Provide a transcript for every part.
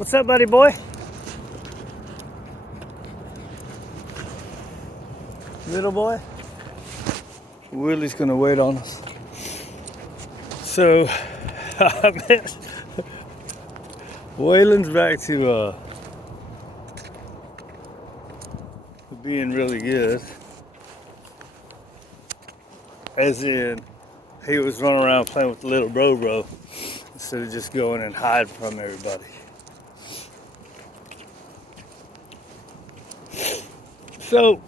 What's up, buddy boy? Little boy? Willie's gonna wait on us. So, Waylon's back to being really good. As in, he was running around playing with the little bro instead of just going and hide from everybody. So,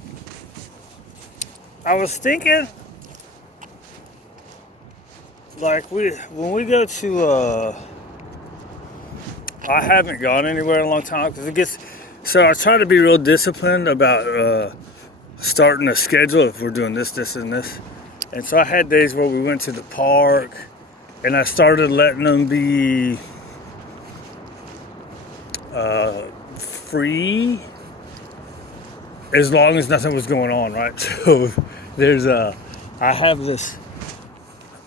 I was thinking, like when we go to, I haven't gone anywhere in a long time because it gets, so I try to be real disciplined about starting a schedule if we're doing this, and this. And so I had days where we went to the park and I started letting them be free as long as nothing was going on, right? So there's I have this,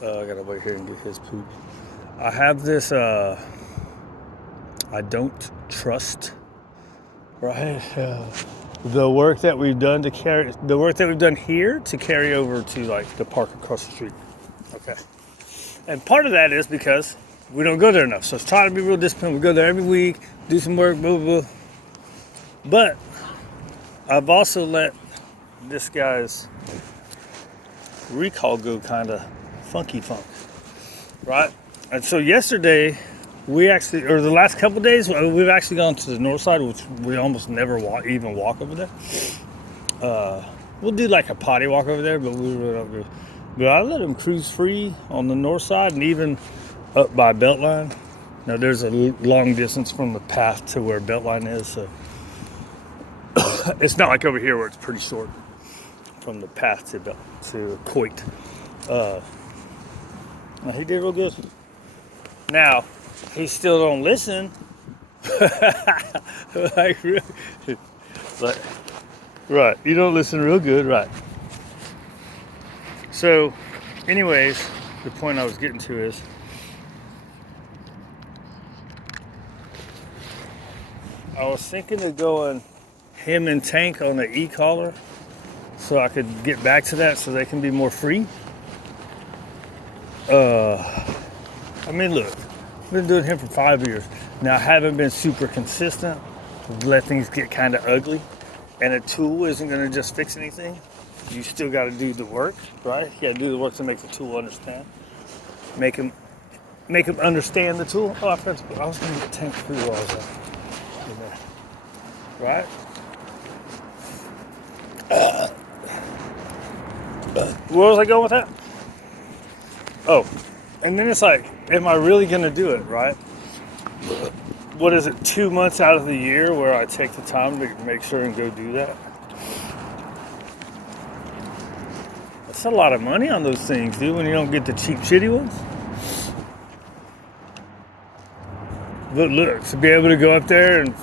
I gotta wait here and get his poop. I have this, I don't trust, right? The work that we've done here to carry over to like the park across the street. Okay. And part of that is because we don't go there enough. So it's trying to be real disciplined. We go there every week, do some work, blah, blah, blah. But I've also let this guy's recall go kind of funky funk, right? And so yesterday, or the last couple days, we've actually gone to the north side, which we almost never walk over there. We'll do like a potty walk over there, but we really don't go. But I let him cruise free on the north side and even up by Beltline. Now there's a long distance from the path to where Beltline is, so it's not like over here where it's pretty short from the path to Coit. He did real good. Now, he still don't listen. Like, really? Like, right, you don't listen real good, right. So, anyways, the point I was getting to is, I was thinking of going him and Tank on the ecollar so I could get back to that so they can be more free. I mean, look, I've been doing him for 5 years. Now, I haven't been super consistent. Let things get kind of ugly. And a tool isn't going to just fix anything. You still got to do the work, right? You got to do the work to make the tool understand. Make him understand the tool. Oh, I was going to get Tank food while I was in there. Right? Where was I going with that? Oh, and then it's like, am I really going to do it, right? What is it, 2 months out of the year where I take the time to make sure and go do that? That's a lot of money on those things, dude, when you don't get the cheap, shitty ones. But look, to be able to go up there and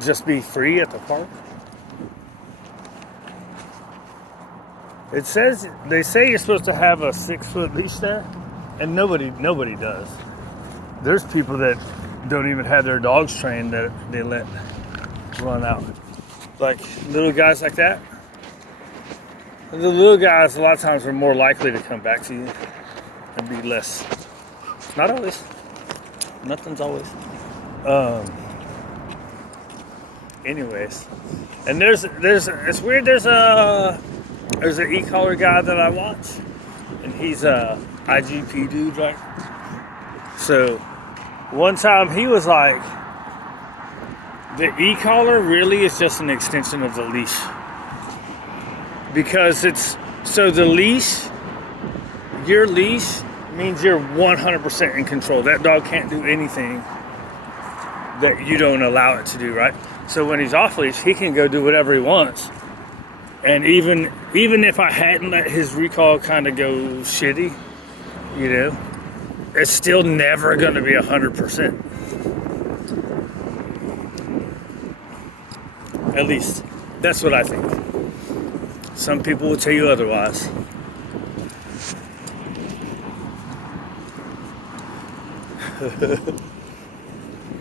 just be free at the park. They say you're supposed to have a 6-foot leash there, and nobody does. There's people that don't even have their dogs trained that they let run out. Like little guys like that. The little guys a lot of times are more likely to come back to you and be less. Not always. Nothing's always. Anyways, and it's weird. There's an e-collar guy that I watch, and he's a IGP dude, right? So one time he was like, the e-collar really is just an extension of the leash, because the leash, your leash means you're 100% in control. That dog can't do anything that you don't allow it to do, right? So when he's off leash, he can go do whatever he wants. And even if I hadn't let his recall kind of go shitty, you know, it's still never going to be 100%. At least, that's what I think. Some people will tell you otherwise.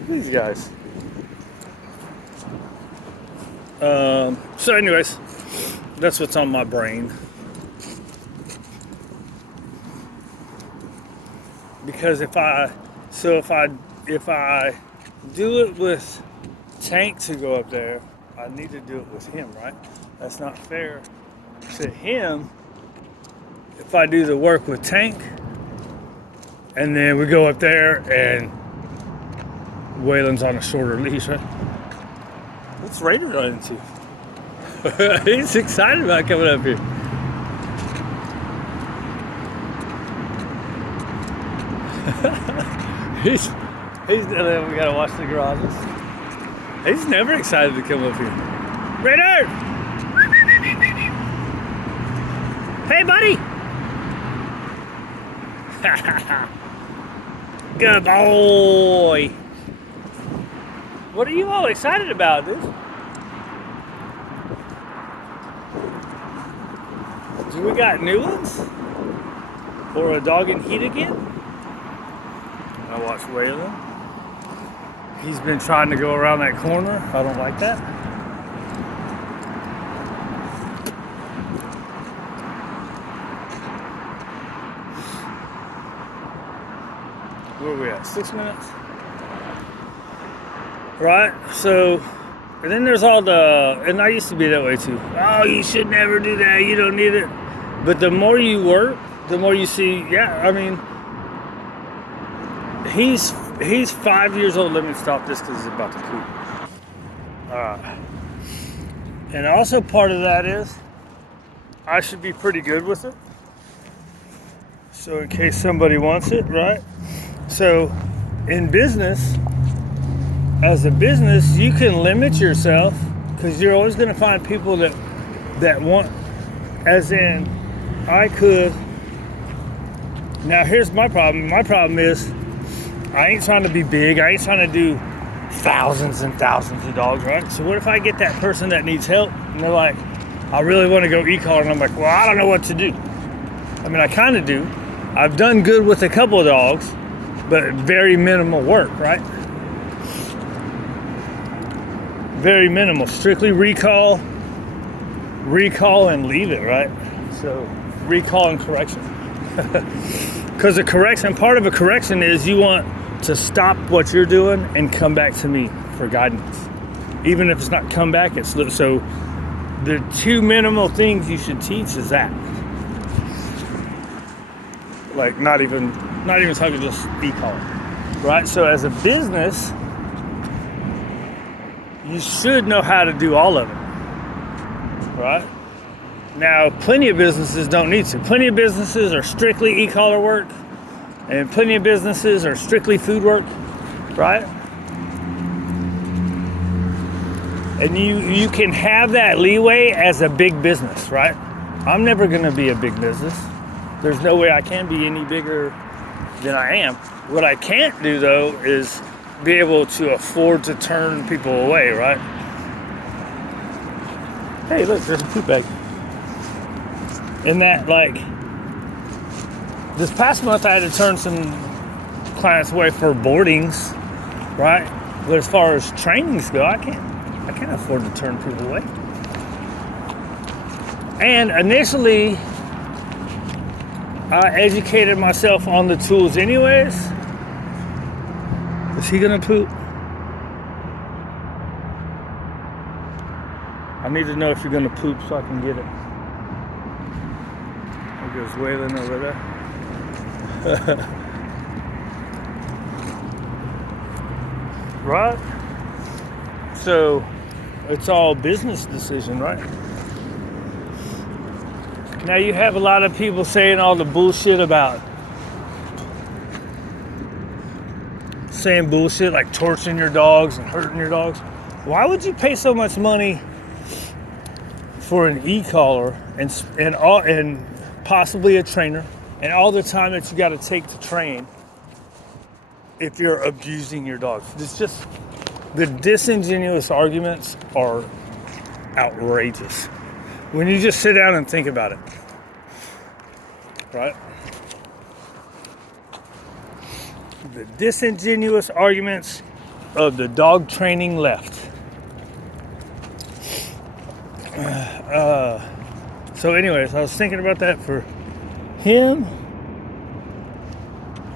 These guys. So anyways, that's what's on my brain. Because if I do it with Tank to go up there, I need to do it with him, right? That's not fair to him if I do the work with Tank and then we go up there and Waylon's on a shorter leash, right? What's Raider running into? He's excited about coming up here. he's we gotta watch the garages. He's never excited to come up here. Raider! Hey, buddy! Good boy! What are you all excited about, dude? Do we got new ones? Or a dog in heat again? I watch Waylon. He's been trying to go around that corner. I don't like that. Where are we at? 6 minutes? Right? So, and then there's all the, and I used to be that way too. Oh, you should never do that. You don't need it. But the more you work, the more you see, yeah, I mean, he's 5 years old. Let me stop this because he's about to poop. And also part of that is I should be pretty good with it. So in case somebody wants it, right? So in business, as a business, you can limit yourself because you're always going to find people that want, as in, I could. Now here's my problem. My problem is I ain't trying to be big. I ain't trying to do thousands and thousands of dogs, right? So what if I get that person that needs help and they're like, I really want to go ecollar, and I'm like, well, I don't know what to do. I mean, I kind of do. I've done good with a couple of dogs, but very minimal work, right? Very minimal. Strictly recall and leave it, right? So recall and correction. Because the correction, part of a correction is you want to stop what you're doing and come back to me for guidance. Even if it's not come back, it's so the two minimal things you should teach is that. Like not even talking just e-collar, right? So as a business, you should know how to do all of it, right? Now, plenty of businesses don't need to. Plenty of businesses are strictly e-collar work, and plenty of businesses are strictly food work, right? And you can have that leeway as a big business, right? I'm never gonna be a big business. There's no way I can be any bigger than I am. What I can't do though is be able to afford to turn people away, right? Hey, look, there's a poop bag. And that, like, this past month I had to turn some clients away for boardings, right? But as far as trainings go, I can't afford to turn people away. And initially, I educated myself on the tools anyways. Is he gonna poop? I need to know if you're gonna poop so I can get it. There goes Waylon over there. Right? So it's all business decision, right? Now you have a lot of people saying all the bullshit about saying bullshit like torturing your dogs and hurting your dogs. Why would you pay so much money for an e-collar and possibly a trainer and all the time that you got to take to train if you're abusing your dogs? It's just the disingenuous arguments are outrageous when you just sit down and think about it, right? The disingenuous arguments of the dog training left. So anyways, I was thinking about that for him,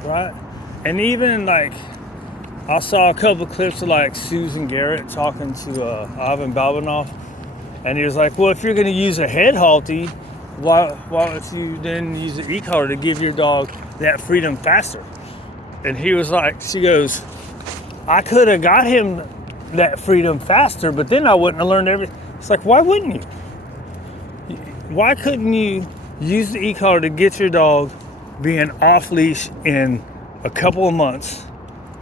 right? And even like, I saw a couple of clips of like Susan Garrett talking to Ivan Balbanov, and he was like, well, if you're going to use a head halty, why don't you then use the e-collar to give your dog that freedom faster? And he was like, she goes, I could have got him that freedom faster, but then I wouldn't have learned everything. It's like, why wouldn't you? Why couldn't you use the e-collar to get your dog being off leash in a couple of months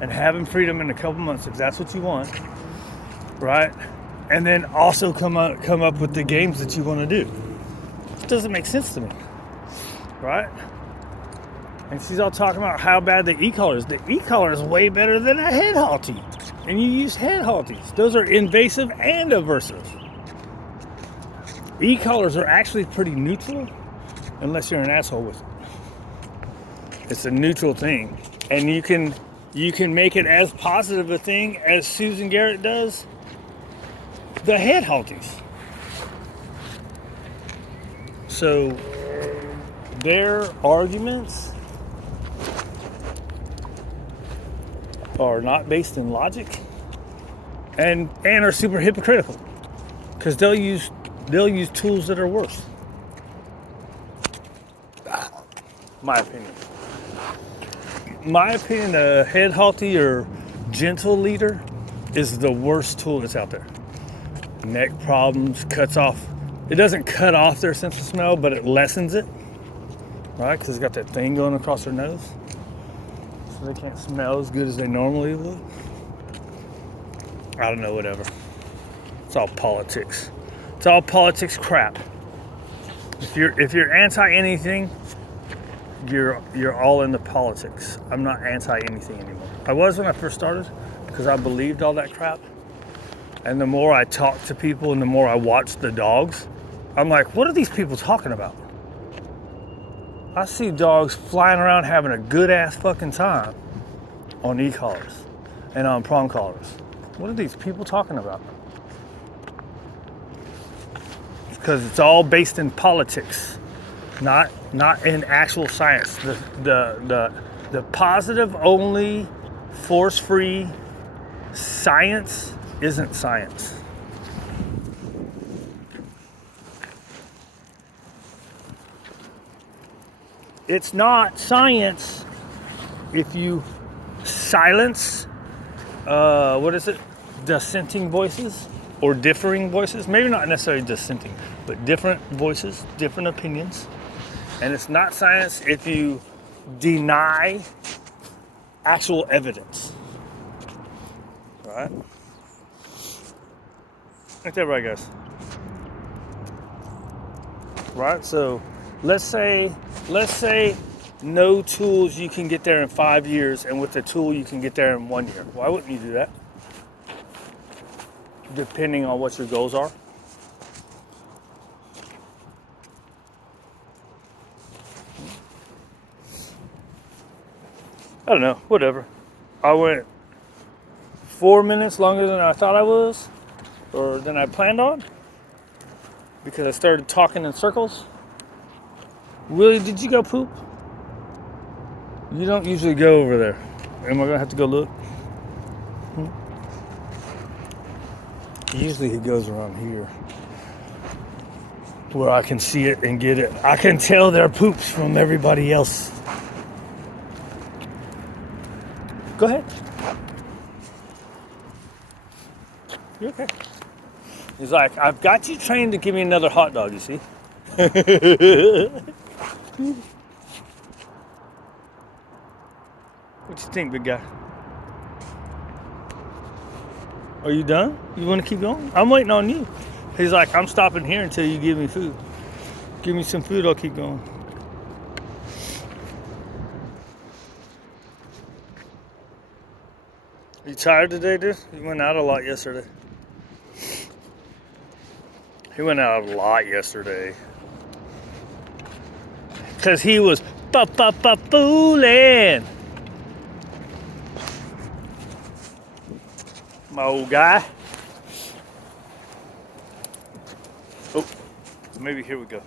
and having freedom in a couple of months if that's what you want, right? And then also come up with the games that you want to do. It doesn't make sense to me, right? And she's all talking about how bad the e-collar is. The e-collar is way better than a head halty. And you use head halties. Those are invasive and aversive. E-collars are actually pretty neutral unless you're an asshole with it. It's a neutral thing. And you can make it as positive a thing as Susan Garrett does the head halties. So their arguments are not based in logic and are super hypocritical because they'll use tools that are worse. My opinion, a head halty or gentle leader is the worst tool that's out there. Neck problems, cuts off. It doesn't cut off their sense of smell, but it lessens it, right? Because it's got that thing going across their nose. So they can't smell as good as they normally would. I don't know, whatever. It's all politics. It's all politics crap. If you're anti anything, you're all into politics. I'm not anti anything anymore. I was when I first started because I believed all that crap. And the more I talk to people and the more I watch the dogs, I'm like, what are these people talking about? I see dogs flying around having a good ass fucking time on e-collars and on prong collars. What are these people talking about? Because it's all based in politics, not in actual science. The positive only, force-free science isn't science. It's not science if you silence, dissenting voices or differing voices. Maybe not necessarily dissenting, but different voices, different opinions. And it's not science if you deny actual evidence. Right? Ain't that right, guys? Right? So let's say no tools you can get there in 5 years, and with the tool you can get there in 1 year. Why wouldn't you do that? Depending on what your goals are. I don't know, whatever. I went 4 minutes longer than I thought I was, or than I planned on, because I started talking in circles. Willie, did you go poop? You don't usually go over there. Am I gonna have to go look? Usually he goes around here, where I can see it and get it. I can tell their poops from everybody else. Go ahead. You okay? He's like, I've got you trained to give me another hot dog, you see? What you think, big guy? Are you done? You want to keep going? I'm waiting on you. He's like, I'm stopping here until you give me food. Give me some food, I'll keep going. You tired today, dude? You went out a lot yesterday. He went out a lot yesterday. Because he was fooling. My old guy. Oh, maybe here we go.